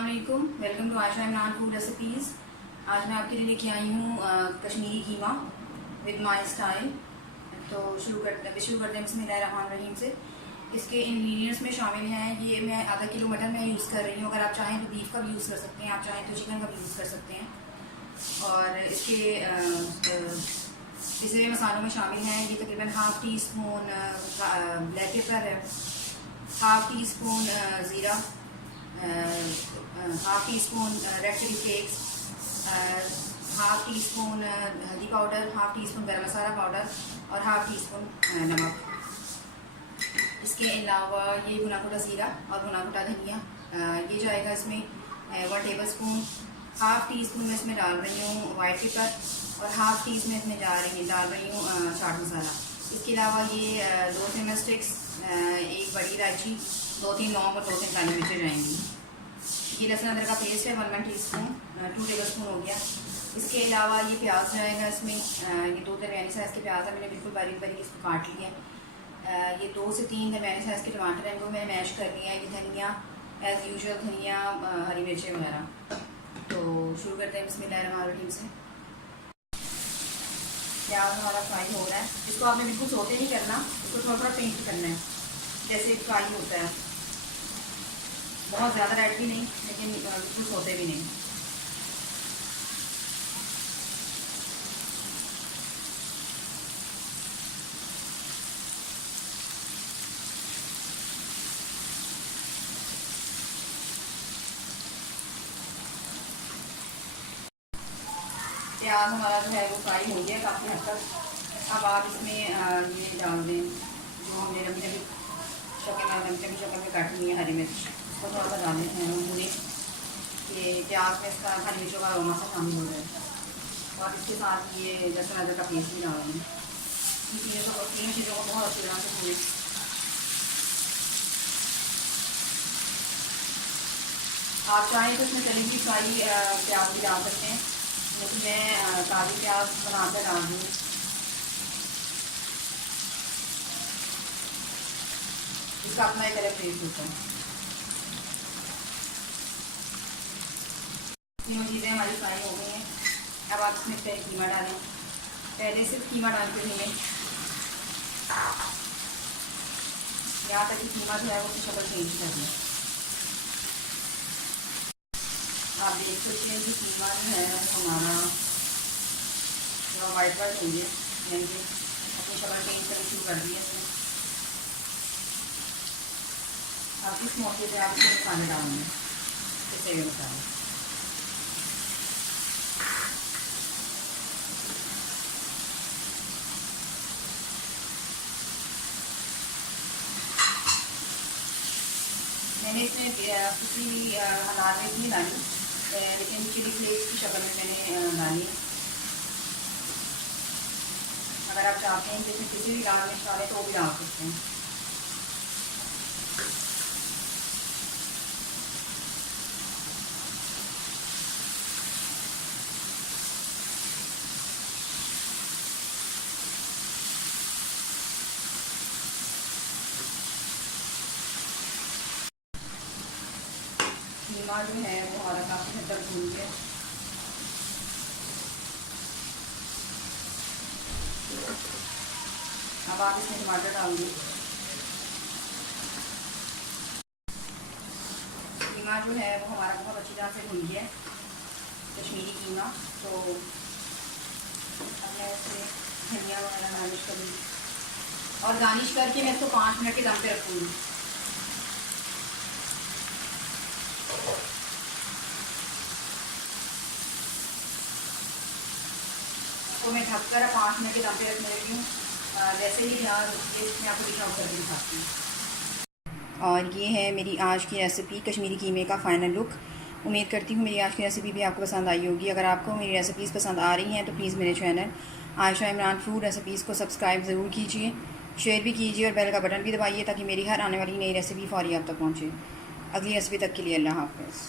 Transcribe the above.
अस्सलाम वालेकुम, welcome to Ayesha Imran food recipes. आज मैं आपके लिए लेके आई हूँ Kashmiri keema with my style. तो शुरू करते हैं बिस्मिल्लाहिर्रहमानिर्रहीम से। इसके इंग्रेडिएंट्स में शामिल हैं, ये मैं आधा किलो मटन मैं यूज़ कर रही हूँ। अगर आप चाहें तो बीफ का भी यूज़ कर सकते हैं, आप चाहें तो चिकन का भी यूज़ कर सकते हैं। और इसके पिसे हुए मसालों में शामिल हैं, ये तकरीबन half teaspoon black pepper है, हाफ़ टी स्पून ज़ीरा, half teaspoon red chilli flakes, half teaspoon हल्दी powder, half teaspoon garam masala powder और हाफ़ टी स्पून नमक। इसके अलावा ये भुना कुटा ज़ीरा और भुना कुटा धनिया ये जाएगा इसमें 1 table spoon. Half tea spoon में इसमें डाल रही हूँ वाइट पेपर और हाफ़ टी स्पून इसमें डाल रही हूँ चाट मसाला। इसके अलावा ये 2 फेमस स्टिक्स, एक बड़ी इलायची, 2-3 लौंग और 2-3 काली मिर्चें जाएंगी। ये लहसुन अदरक का पेस्ट है 1 टी स्पून, 2 टेबल स्पून हो गया। इसके अलावा ये प्याज जाएगा इसमें, ये 2 दरमियानी साइज़ के प्याज है, मैंने बिल्कुल बारीक बारीक इसको काट लिया। ये 2 से 3 दरमियानी साइज़ के टमाटर हैं, इनको मैंने मैश कर लिया। ये धनिया एज़ यूजुअल, धनिया, हरी मिर्चें वगैरह। तो शुरू करते हैं बिस्मिल्लाहिर्रहमानिर्रहीम से। प्याज हमारा फ्राई हो रहा है, इसको आपने बिल्कुल सोते नहीं करना, इसको थोड़ा थोड़ा पिंक करना है जैसे फ्राई होता है। बहुत ज़्यादा रेड भी नहीं, लेकिन बिल्कुल सोते भी नहीं। प्याज हमारा जो है वो फ्राई हो गया काफ़ी हद तक। अब आप इसमें ये डाल दें जो हमने लंबी लंबी शक्ल में काटी हुई है हरी मिर्च, इसको थोड़ा सा डाल देते हैं भूने कि प्याज में इसका हरी मिर्चों का अरोमा सा शामिल हो जाए। और इसके साथ ये लहसुन अदरक का पेस्ट भी डालेंगे। तीन चीज़ों को बहुत अच्छी तरह से भूने। आप चाहें तो इसमें तली हुई फ्राई प्याज भी डाल सकते हैं, लेकिन मैं ताज़ी प्याज बनाकर डाल दूँ। इसका अपना एक अलग टेस्ट होता है। तीनों चीज़ें हमारी फ्राई हो गई हैं। अब आप इसमें पहले कीमा डालें। पहले सिर्फ कीमा डाल के भूनें यहाँ तक कि कीमा जो है वो उसकी शक्ल चेंज कर दें। आप देख सकते हैं कि कीमा जो है हमारा थोड़ा वाइट हो गया, यानी कि अपनी शक्ल चेंज करनी शुरू कर दी है इसमें। अब इस मौके पे आप इसमें मसाले डालेंगे, पिसे हुए मसाले। मैंने इसमें पिसी हुई लाल मिर्च नहीं डाली, लेकिन चिली फ्लेक्स की शक्ल में मैंने डाली। अगर आप चाहते हैं कि इसमें पिसी हुई लाल मिर्च डालें तो वो भी डाल सकते हैं। कीमा जो है वो हमारा काफ़ी हद तक भून गया। अब आप इसमें टमाटर डाल दें। कीमा जो है वो हमारा बहुत अच्छी तरह से भून गया है, कश्मीरी कीमा। तो अब मैं इसमें धनिया वगैरह गार्निश करूँगी और गार्निश करके मैं इसको 5 मिनट के दम पे रखूँगी। तो मैं ढककर 5 मिनट के दम पे रखने लगी हूँ। वैसे ही मैं आपको डिश करके दिखाती हूँ। और ये है मेरी आज की रेसिपी कश्मीरी कीमे का फ़ाइनल लुक। उम्मीद करती हूँ मेरी आज की रेसिपी भी आपको पसंद आई होगी। अगर आपको मेरी रेसिपीज़ पसंद आ रही हैं तो प्लीज़ मेरे channel Ayesha Imran food recipes को सब्सक्राइब ज़रूर कीजिए, शेयर भी कीजिए और बेल का बटन भी दबाइए ताकि मेरी हर आने वाली नई रेसिपी फ़ौरी आप तक पहुँचे। अगली रेसिपी तक के लिए अल्लाह हाफ़िज़।